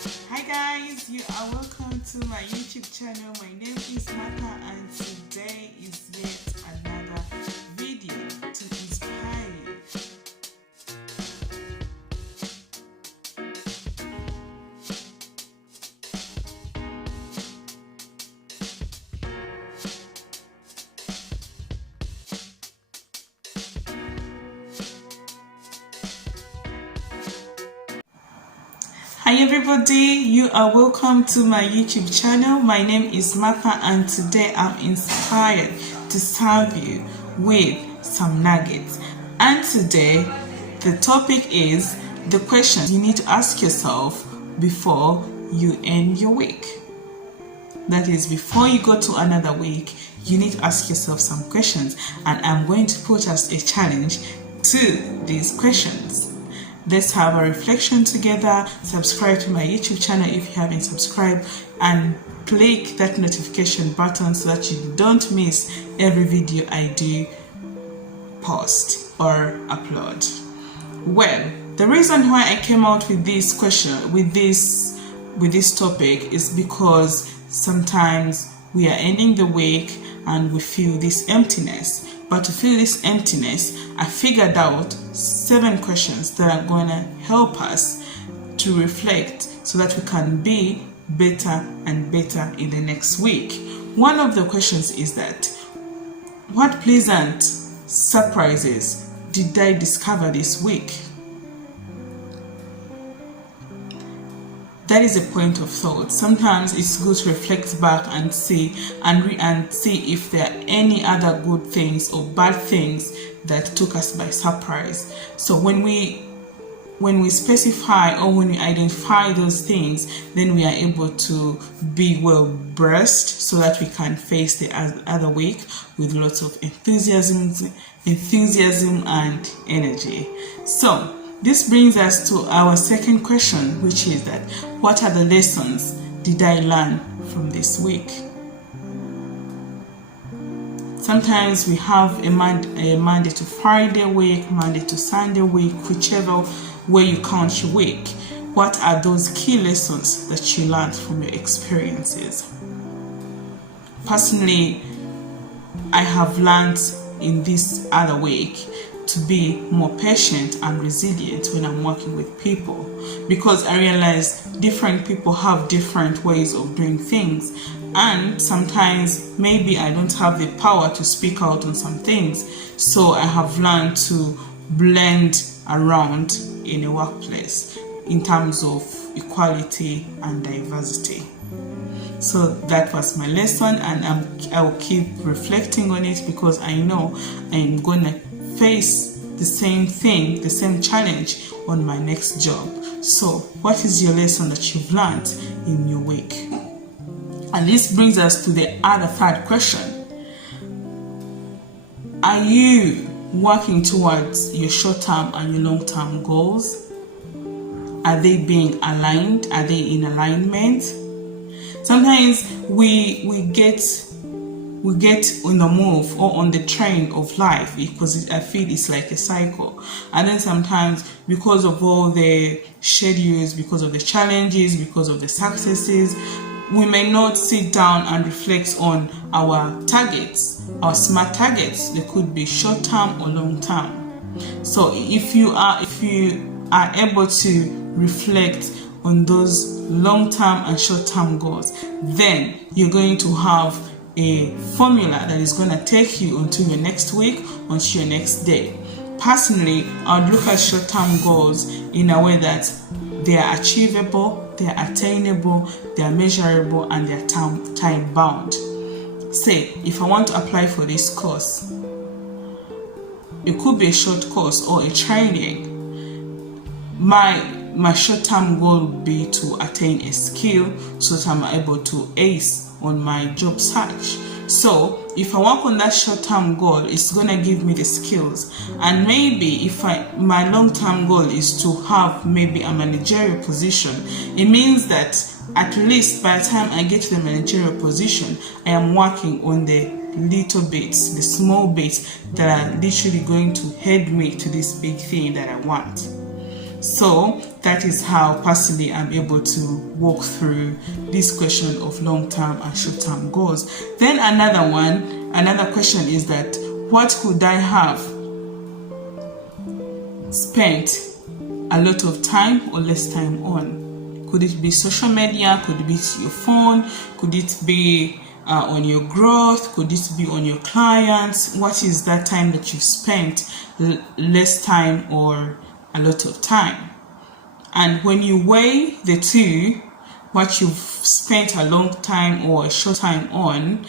Hi guys, you are welcome to my YouTube channel. My name is Martha and today is yet another video to inspire you. Hi everybody, you are welcome to my YouTube channel. My name is Martha and today I'm inspired to serve you with some nuggets. And today the topic is the questions you need to ask yourself before you end your week. That is, before you go to another week, you need to ask yourself some questions, and I'm going to put us a challenge to these questions. Let's have a reflection together. Subscribe to my YouTube channel if you haven't subscribed, and click that notification button so that you don't miss every video I do post or upload. Well, the reason why I came out with this question, with this topic, is because sometimes we are ending the week and we feel this emptiness. But to fill this emptiness, I figured out 7 questions that are going to help us to reflect so that we can be better and better in the next week. One of the questions is that, what pleasant surprises did I discover this week? That is a point of thought. Sometimes it's good to reflect back and see if there are any other good things or bad things that took us by surprise. So when we specify or when we identify those things, then we are able to be well braced so that we can face the other week with lots of enthusiasm and energy. So this brings us to our second question, which is that, what are the lessons did I learn from this week? Sometimes we have a Monday to Friday week, Monday to Sunday week, whichever way you count your week. What are those key lessons that you learned from your experiences? Personally, I have learned in this other week to be more patient and resilient when I'm working with people, because I realize different people have different ways of doing things, and sometimes maybe I don't have the power to speak out on some things, so I have learned to blend around in a workplace in terms of equality and diversity. So that was my lesson, and I will keep reflecting on it because I know I'm gonna face the same thing, the same challenge on my next job. So what is your lesson that you've learned in your week? And this brings us to the other third question. Are you working towards your short-term and your long-term goals? Are they being aligned? Are they in alignment? Sometimes we get on the move or on the train of life because I feel it's like a cycle, and then sometimes because of all the schedules, because of the challenges, because of the successes, we may not sit down and reflect on our targets, our SMART targets. They could be short term or long term. So if you are able to reflect on those long term and short term goals, then you're going to have a formula that is going to take you onto your next week, onto your next day. Personally, I would look at short-term goals in a way that they are achievable, they are attainable, they are measurable, and they are time-bound. Say, if I want to apply for this course, it could be a short course or a training. My short-term goal would be to attain a skill so that I'm able to ace on my job search. So if I work on that short-term goal, it's going to give me the skills. And maybe if my long-term goal is to have maybe a managerial position, it means that at least by the time I get to the managerial position, I am working on the little bits, the small bits that are literally going to head me to this big thing that I want. So that is how personally I'm able to walk through this question of long-term and short-term goals. Then another question is that what could I have spent a lot of time or less time on? Could it be social media? Could it be your phone? Could it be on your growth? Could it be on your clients? What is that time that you've spent less time or a lot of time? And when you weigh the two, what you've spent a long time or a short time on,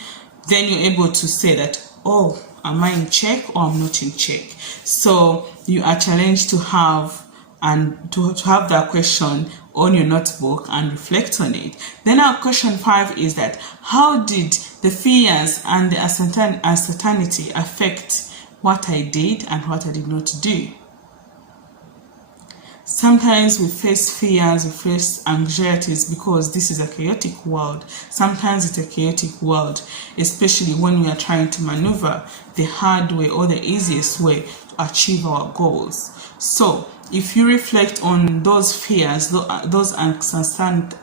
then you're able to say that, oh, am I in check or I'm not in check? So you are challenged to have that question on your notebook and reflect on it. Then our question 5 is that how did the fears and the uncertainty affect what I did and what I did not do? Sometimes we face fears, we face anxieties because this is a chaotic world. Sometimes it's a chaotic world, especially when we are trying to maneuver the hard way or the easiest way to achieve our goals. So if you reflect on those fears, those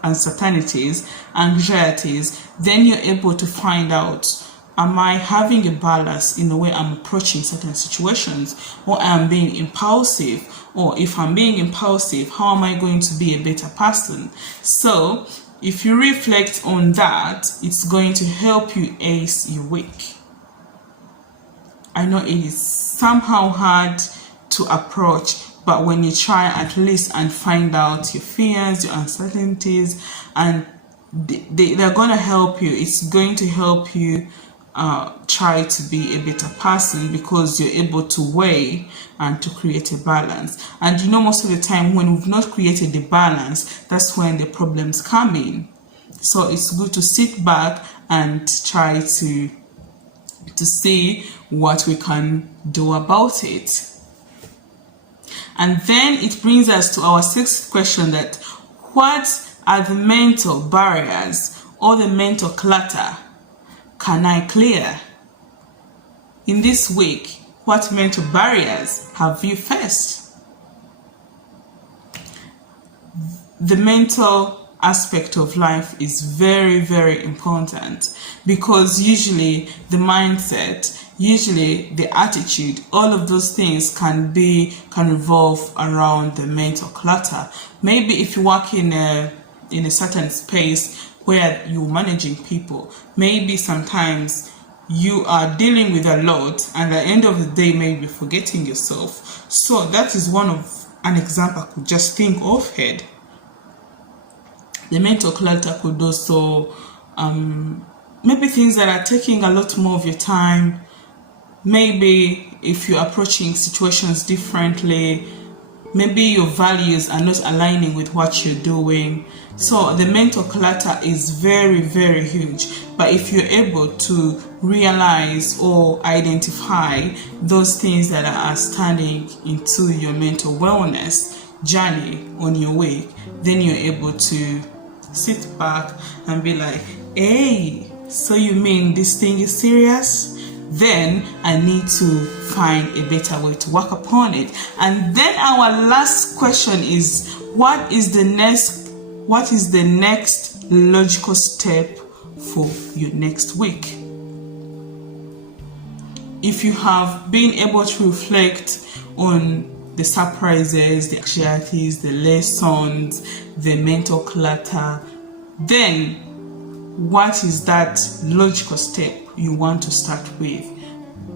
uncertainties, anxieties, then you're able to find out, am I having a balance in the way I'm approaching certain situations, or am I being impulsive? Or if I'm being impulsive, how am I going to be a better person? So if you reflect on that, it's going to help you ace your week. I know it is somehow hard to approach, but when you try at least and find out your fears, your uncertainties, and they're going to help you. It's going to help you try to be a better person because you're able to weigh and to create a balance. And you know, most of the time when we've not created the balance, that's when the problems come in. So it's good to sit back and try to see what we can do about it. And then it brings us to our 6th question, that what are the mental barriers or the mental clutter can I clear? In this week, what mental barriers have you faced? The mental aspect of life is very, very important because usually the mindset, usually the attitude, all of those things can revolve around the mental clutter. Maybe if you work in a certain space where you're managing people, maybe sometimes you are dealing with a lot and at the end of the day maybe forgetting yourself. So that is an example I could just think of head. The mental clutter could also maybe things that are taking a lot more of your time. Maybe if you're approaching situations differently, maybe your values are not aligning with what you're doing. So the mental clutter is very, very huge. But if you're able to realize or identify those things that are standing into your mental wellness journey on your way, then you're able to sit back and be like, hey, so you mean this thing is serious? Then I need to find a better way to work upon it. And then our last question is, what is the next logical step for your next week? If you have been able to reflect on the surprises, the anxieties, the lessons, the mental clutter, then what is that logical step you want to start with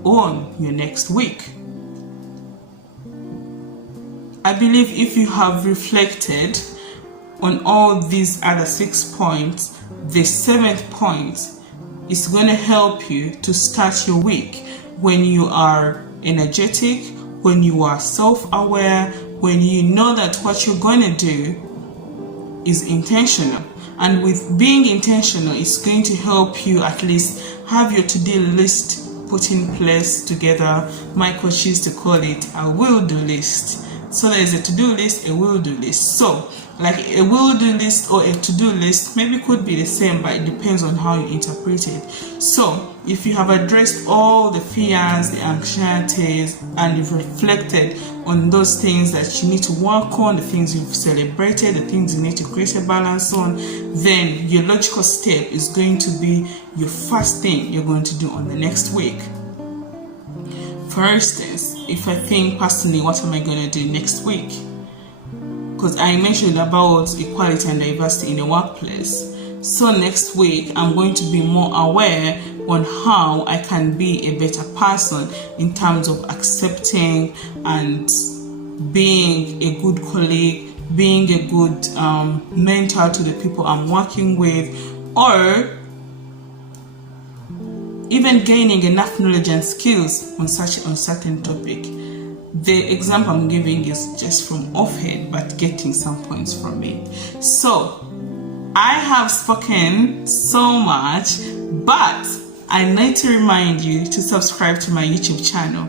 on your next week? I believe if you have reflected on all these other 6 points, the 7th point is going to help you to start your week when you are energetic, when you are self-aware, when you know that what you're going to do is intentional. And with being intentional, it's going to help you at least have your to-do list put in place together. My coach used to call it a will-do list. So there is a to-do list, a will-do list. So Like a will-do list or a to-do list maybe could be the same, but it depends on how you interpret it. So if you have addressed all the fears, the anxieties, and you've reflected on those things that you need to work on, the things you've celebrated, the things you need to create a balance on, then your logical step is going to be your first thing you're going to do on the next week. For instance, if I think personally, what am I going to do next week? Because I mentioned about equality and diversity in the workplace. So next week, I'm going to be more aware on how I can be a better person in terms of accepting and being a good colleague, being a good mentor to the people I'm working with, or even gaining enough knowledge and skills on such an uncertain topic. The example I'm giving is just from offhand, but getting some points from it. So I have spoken so much, but I need to remind you to subscribe to my YouTube channel.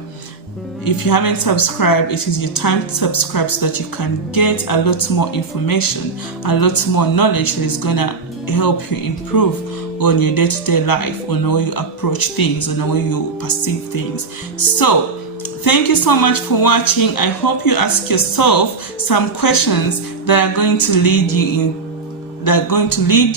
If you haven't subscribed, it is your time to subscribe so that you can get a lot more information, a lot more knowledge that is gonna help you improve on your day-to-day life, on the way you approach things, on the way you perceive things. So thank you so much for watching. I hope you ask yourself some questions that are going to lead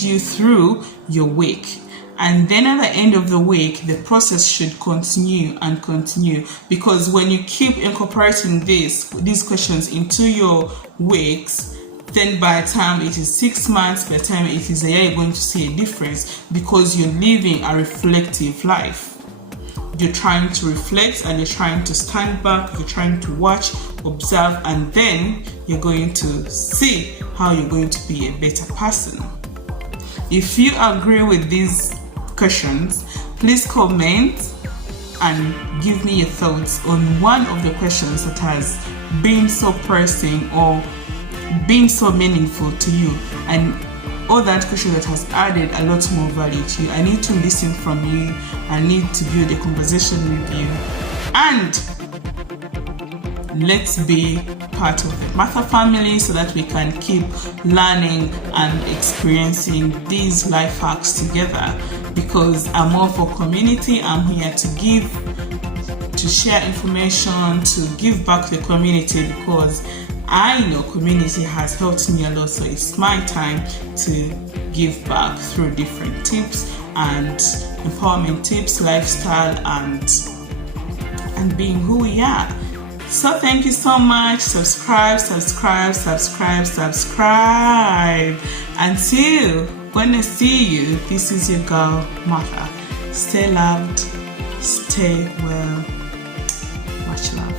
you through your week. And then at the end of the week, the process should continue and continue, because when you keep incorporating these questions into your weeks, then by the time it is 6 months, by the time it is a year, you're going to see a difference, because you're living a reflective life. You're trying to reflect and you're trying to stand back, you're trying to watch, observe, and then you're going to see how you're going to be a better person. If you agree with these questions, please comment and give me your thoughts on one of the questions that has been so pressing or been so meaningful to you, and or that question that has added a lot more value to you. I need to listen from you. I need to build a conversation with you. And let's be part of the Martha family so that we can keep learning and experiencing these life hacks together, because I'm all for community. I'm here to share information, to give back to the community, because I know community has helped me a lot. So it's my time to give back through different tips and empowerment tips, lifestyle, and being who we are. So thank you so much. Subscribe. Until when I see you, this is your girl Martha. Stay loved, stay well, much love.